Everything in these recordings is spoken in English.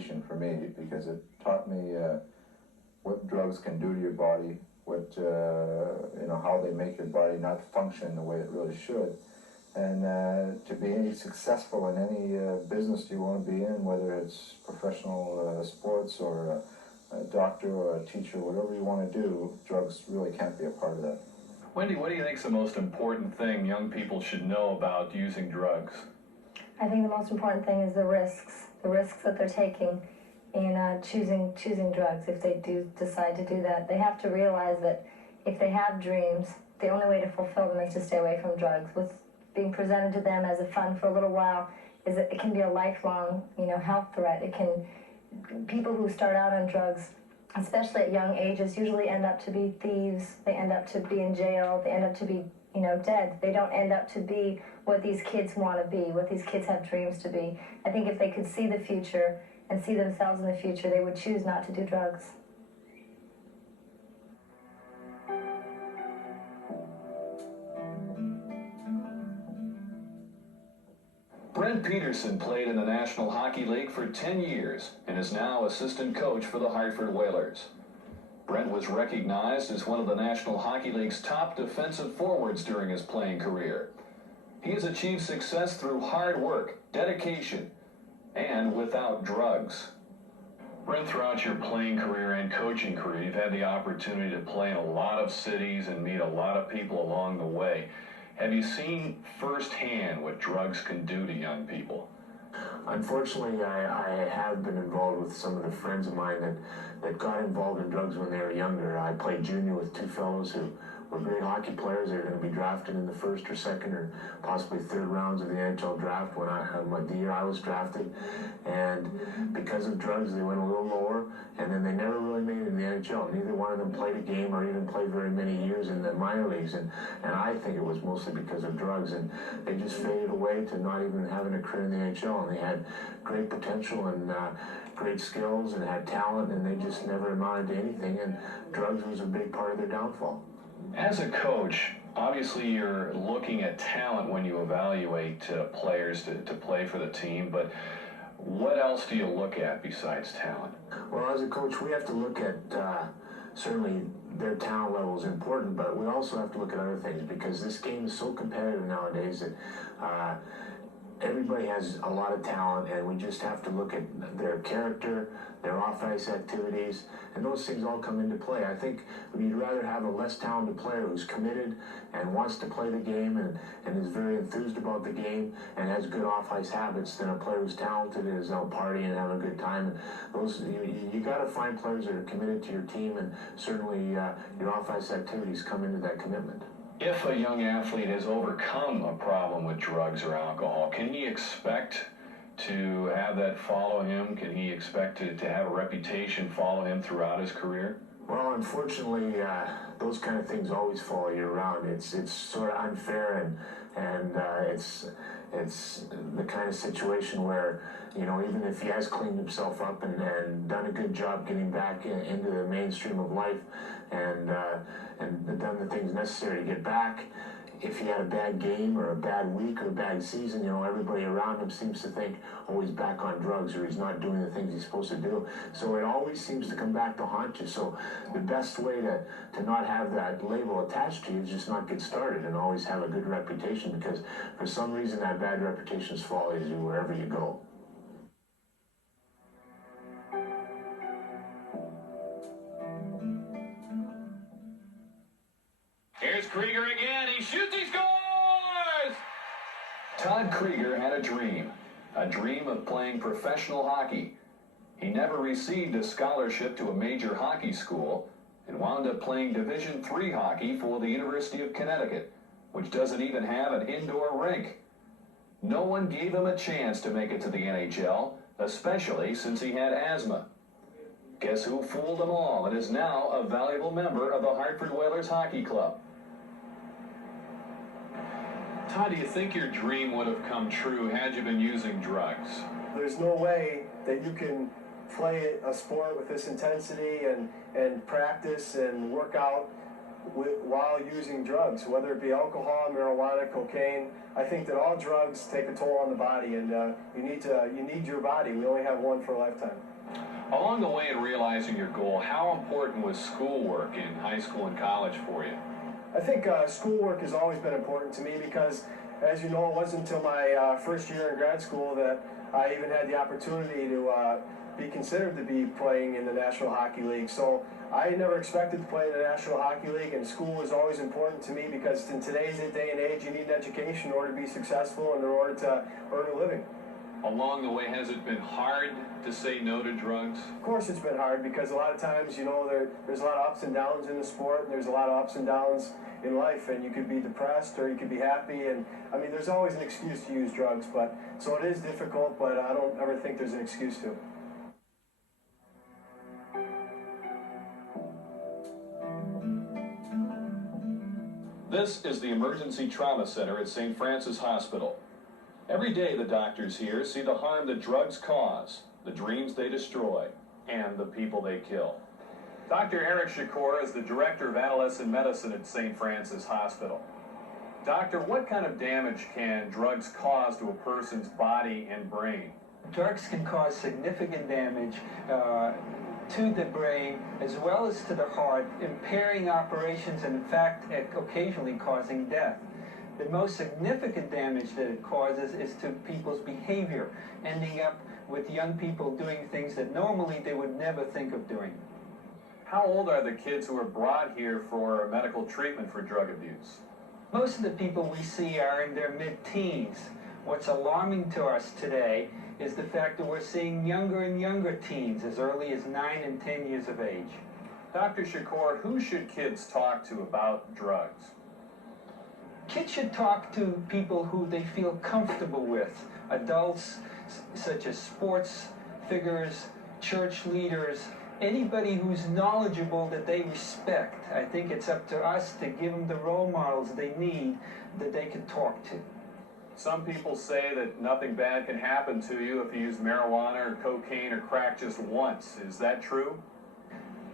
education for me, because it taught me what drugs can do to your body, what how they make your body not function the way it really should, and to be successful in any business you want to be in, whether it's professional sports or a doctor or a teacher, whatever you want to do, drugs really can't be a part of that. Wendy, what do you think is the most important thing young people should know about using drugs? I think the most important thing is the risks that they're taking in choosing drugs. If they do decide to do that, they have to realize that if they have dreams, the only way to fulfill them is to stay away from drugs. With being presented to them as a fun for a little while, is that it can be a lifelong, health threat. People who start out on drugs, especially at young ages, usually end up to be thieves. They end up to be in jail. They end up to be, dead. They don't end up to be what these kids want to be, what these kids have dreams to be. I think if they could see the future and see themselves in the future, they would choose not to do drugs. Brent Peterson played in the National Hockey League for 10 years and is now assistant coach for the Hartford Whalers. Brent was recognized as one of the National Hockey League's top defensive forwards during his playing career. He has achieved success through hard work, dedication, and without drugs. Brent, throughout your playing career and coaching career, you've had the opportunity to play in a lot of cities and meet a lot of people along the way. Have you seen firsthand what drugs can do to young people? Unfortunately, I have been involved with some of the friends of mine that got involved in drugs when they were younger. I played junior with two fellows who were great hockey players. They were going to be drafted in the first or second or possibly third rounds of the NHL draft the year I was drafted. And because of drugs, they went a little lower, and then they never really made it in the NHL. Neither one of them played a game or even played very many years in the minor leagues, and I think it was mostly because of drugs, and they just faded away to not even having a career in the NHL. And they had great potential and great skills and had talent, and they just never amounted to anything, and drugs was a big part of their downfall. As a coach, obviously you're looking at talent when you evaluate players to play for the team, but what else do you look at besides talent? Well, as a coach, we have to look at certainly their talent level is important, but we also have to look at other things, because this game is so competitive nowadays that everybody has a lot of talent, and we just have to look at their character, their off-ice activities, and those things all come into play. I think we'd rather have a less talented player who's committed and wants to play the game and is very enthused about the game and has good off-ice habits than a player who's talented and is out partying and having a good time. And those you got to find players that are committed to your team, and certainly your off-ice activities come into that commitment. If a young athlete has overcome a problem with drugs or alcohol, can he expect to have that follow him? Can he expect to have a reputation follow him throughout his career? Well, unfortunately, those kind of things always follow you around. It's sort of unfair, and it's the kind of situation where, even if he has cleaned himself up and done a good job getting back into the mainstream of life and done the things necessary to get back, if he had a bad game or a bad week or a bad season, everybody around him seems to think, oh, he's back on drugs or he's not doing the things he's supposed to do. So it always seems to come back to haunt you. So the best way to not have that label attached to you is just not get started and always have a good reputation, because for some reason that bad reputation follows you wherever you go. Here's Krieger again. He shoots, he scores! Todd Krieger had a dream of playing professional hockey. He never received a scholarship to a major hockey school and wound up playing Division III hockey for the University of Connecticut, which doesn't even have an indoor rink. No one gave him a chance to make it to the NHL, especially since he had asthma. Guess who fooled them all and is now a valuable member of the Hartford Whalers Hockey Club? Todd, do you think your dream would have come true had you been using drugs? There's no way that you can play a sport with this intensity and practice and work out while using drugs, whether it be alcohol, marijuana, cocaine. I think that all drugs take a toll on the body, and you need your body. We only have one for a lifetime. Along the way in realizing your goal, how important was schoolwork in high school and college for you? I think schoolwork has always been important to me because, as you know, it wasn't until my first year in grad school that I even had the opportunity to be considered to be playing in the National Hockey League. So I never expected to play in the National Hockey League, and school was always important to me because in today's day and age, you need an education in order to be successful and in order to earn a living. Along the way, has it been hard to say no to drugs? Of course it's been hard because a lot of times, you know, there's a lot of ups and downs in the sport, and there's a lot of ups and downs in life, and you could be depressed or you could be happy, and I mean, there's always an excuse to use drugs, but so it is difficult, but I don't ever think there's an excuse to. This is the Emergency Trauma Center at St. Francis Hospital. Every day the doctors here see the harm that drugs cause, the dreams they destroy, and the people they kill. Dr. Eric Shakur is the Director of Adolescent Medicine at St. Francis Hospital. Doctor, what kind of damage can drugs cause to a person's body and brain? Drugs can cause significant damage to the brain as well as to the heart, impairing operations and in fact occasionally causing death. The most significant damage that it causes is to people's behavior, ending up with young people doing things that normally they would never think of doing. How old are the kids who are brought here for medical treatment for drug abuse? Most of the people we see are in their mid-teens. What's alarming to us today is the fact that we're seeing younger and younger teens as early as 9 and 10 years of age. Dr. Shakur, who should kids talk to about drugs? Kids should talk to people who they feel comfortable with, adults such as sports figures, church leaders, anybody who's knowledgeable that they respect. I think it's up to us to give them the role models they need that they can talk to. Some people say that nothing bad can happen to you if you use marijuana or cocaine or crack just once. Is that true?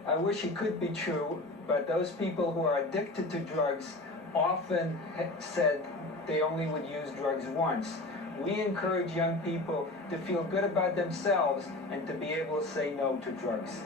I wish it could be true, but those people who are addicted to drugs often said they only would use drugs once. We encourage young people to feel good about themselves and to be able to say no to drugs.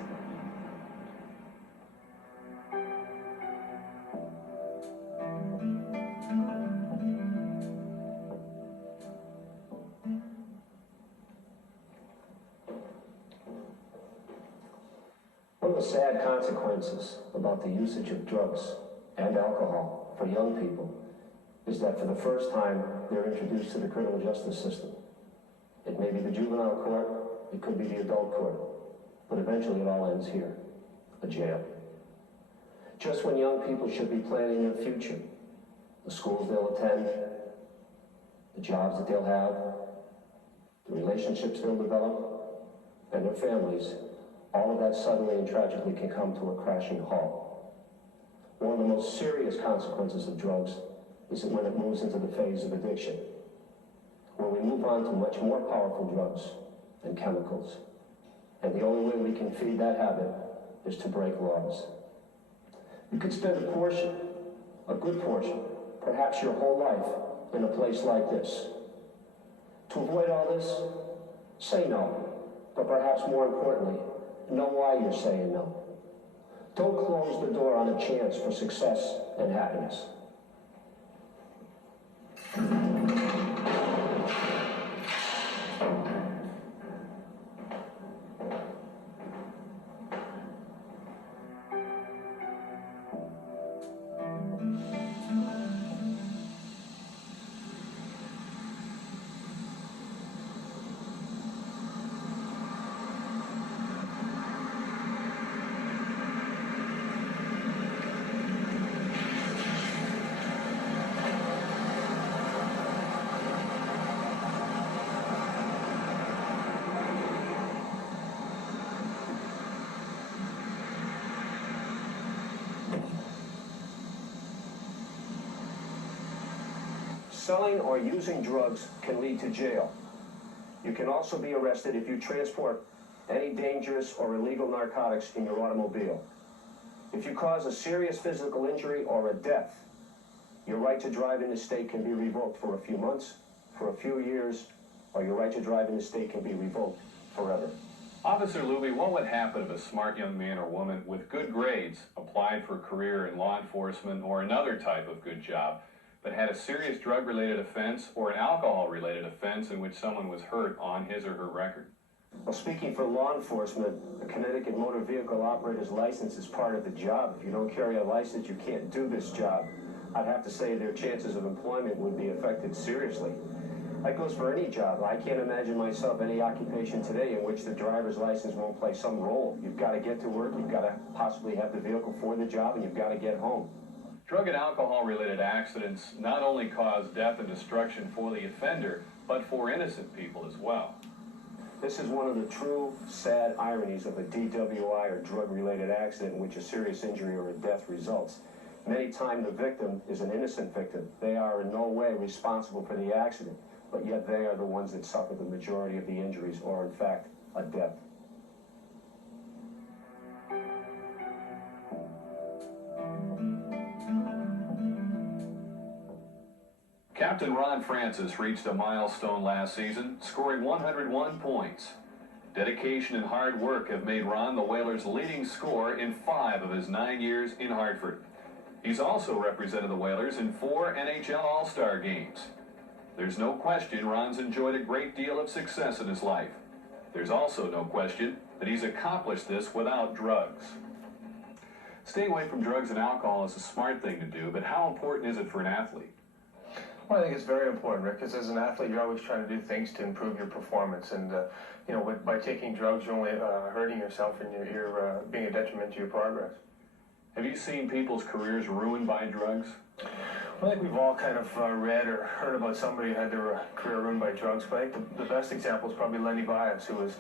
One of the sad consequences about the usage of drugs and alcohol for young people is that for the first time they're introduced to the criminal justice system. It may be the juvenile court, it could be the adult court, but eventually it all ends here, a jail. Just when young people should be planning their future, the schools they'll attend, the jobs that they'll have, the relationships they'll develop, and their families, all of that suddenly and tragically can come to a crashing halt. One of the most serious consequences of drugs is that when it moves into the phase of addiction, when we move on to much more powerful drugs and chemicals. And the only way we can feed that habit is to break laws. You could spend a portion, a good portion, perhaps your whole life in a place like this. To avoid all this, say no, but perhaps more importantly, know why you're saying no. Don't close the door on a chance for success and happiness. Selling or using drugs can lead to jail. You can also be arrested if you transport any dangerous or illegal narcotics in your automobile. If you cause a serious physical injury or a death, your right to drive in the state can be revoked for a few months, for a few years, or your right to drive in the state can be revoked forever. Officer Luby, what would happen if a smart young man or woman with good grades applied for a career in law enforcement or another type of good job, but had a serious drug-related offense or an alcohol-related offense in which someone was hurt on his or her record? Well, speaking for law enforcement, a Connecticut motor vehicle operator's license is part of the job. If you don't carry a license, you can't do this job. I'd have to say their chances of employment would be affected seriously. That goes for any job. I can't imagine myself any occupation today in which the driver's license won't play some role. You've got to get to work, you've got to possibly have the vehicle for the job, and you've got to get home. Drug and alcohol-related accidents not only cause death and destruction for the offender, but for innocent people as well. This is one of the true sad ironies of a DWI or drug-related accident in which a serious injury or a death results. Many times the victim is an innocent victim. They are in no way responsible for the accident, but yet they are the ones that suffer the majority of the injuries or, in fact, a death. Captain Ron Francis reached a milestone last season, scoring 101 points. Dedication and hard work have made Ron the Whalers' leading scorer in 5 of his 9 years in Hartford. He's also represented the Whalers in 4 NHL All-Star games. There's no question Ron's enjoyed a great deal of success in his life. There's also no question that he's accomplished this without drugs. Staying away from drugs and alcohol is a smart thing to do, but how important is it for an athlete? Well, I think it's very important, Rick, because as an athlete, you're always trying to do things to improve your performance. And, by taking drugs, you're only hurting yourself and you're being a detriment to your progress. Have you seen people's careers ruined by drugs? Well, I think we've all kind of read or heard about somebody who had their career ruined by drugs. But I think the best example is probably Lenny Bias, who was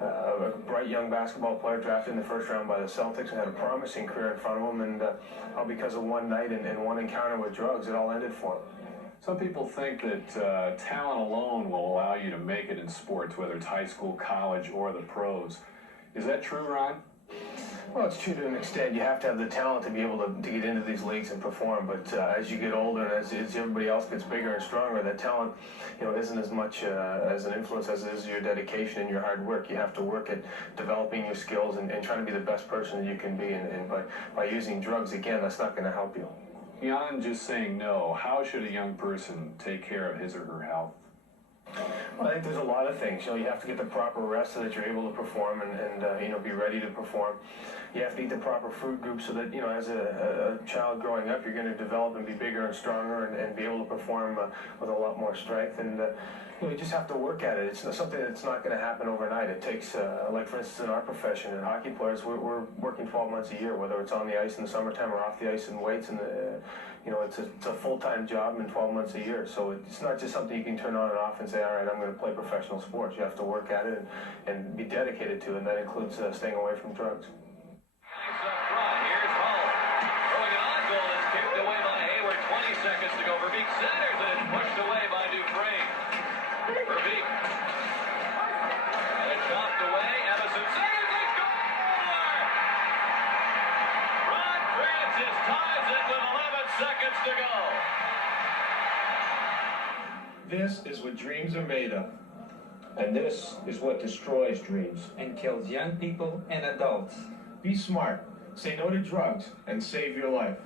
a bright young basketball player drafted in the first round by the Celtics and had a promising career in front of him. And all because of one night and one encounter with drugs, it all ended for him. Some people think that talent alone will allow you to make it in sports, whether it's high school, college, or the pros. Is that true, Ron? Well, it's true to an extent. You have to have the talent to be able to get into these leagues and perform. But as you get older and as everybody else gets bigger and stronger, that talent, isn't as much as an influence as it is your dedication and your hard work. You have to work at developing your skills and trying to be the best person that you can be. And by using drugs, again, that's not going to help you. Beyond just saying no, how should a young person take care of his or her health? Well, I think there's a lot of things. You have to get the proper rest so that you're able to perform and be ready to perform. You have to eat the proper food groups so that, as a child growing up, you're going to develop and be bigger and stronger and be able to perform with a lot more strength. And, you just have to work at it. It's something that's not going to happen overnight. It takes, like for instance, in our profession, in hockey players, we're working 12 months a year, whether it's on the ice in the summertime or off the ice in weights. And, it's a full-time job and 12 months a year. So it's not just something you can turn on and off and say, all right, I'm going to play professional sports. You have to work at it and be dedicated to it, and that includes staying away from drugs. Here's Hull. Throwing an on goal is kicked away by Hayward. 20 seconds to go. Verbeek centers and it's pushed away by Dufresne. Verbeek. And it's chopped away. Emerson centers and score! Ron Francis ties it with 11 seconds to go. This is what dreams are made of. And this is what destroys dreams. And kills young people and adults. Be smart, say no to drugs, and save your life.